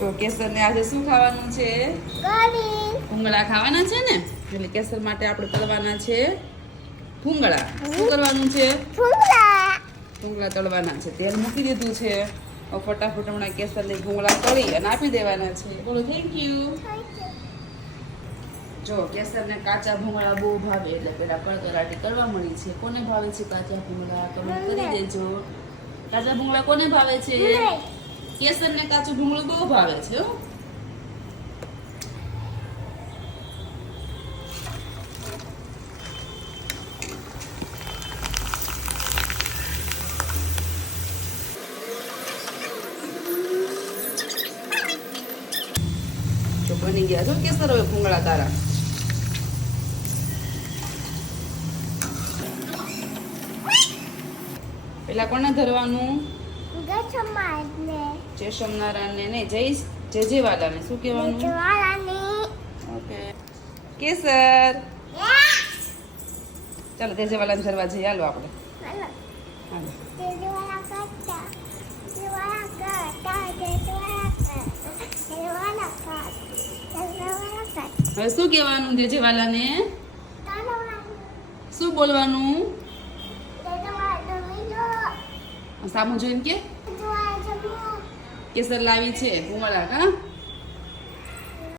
જો કેસર ને આજે શું ખાવાનું છે? ભૂંગળા ખાવાના છે ને, એટલે કેસર માટે આપણે તળવાના છે ભૂંગળા. શું કરવાનું છે? ભૂંગળા તળવાના છે. તેલ મૂકી દીધું છે. હવે ફટાફટ હમણાં કેસર ને ભૂંગળા તળી અને આપી દેવાના છે. બોલો થેન્ક યુ. જો કેસર ને કાચા ભૂંગળા બહુ ભાવે એટલે પેલા કડકડાટી કરવા મળી છે. કોને ભાવે છે કાચા ભૂંગળા? કમેન્ટ કરી દેજો. કાચા ભૂંગળા કોને ભાવે છે? કેસર ને કાચું ભૂંગળું બહુ ભાવે છે હો. જો બની ગયા છો કેસર હવે ભૂંગળા તારા. પેલા કોને ધરવાનું? જય સોમનારાયણ ને જય જેવાલા ને શું કહેવાનું? ઓકે કેસર ચાલો જય જેવાલા ને ધરવા જઈએ. હાલો આપણે હવે શું કહેવાનું જય જેવાલા ને? શું બોલવાનું? સામુ જોઈને કે કેસર લાવી છે ભૂંગળા કા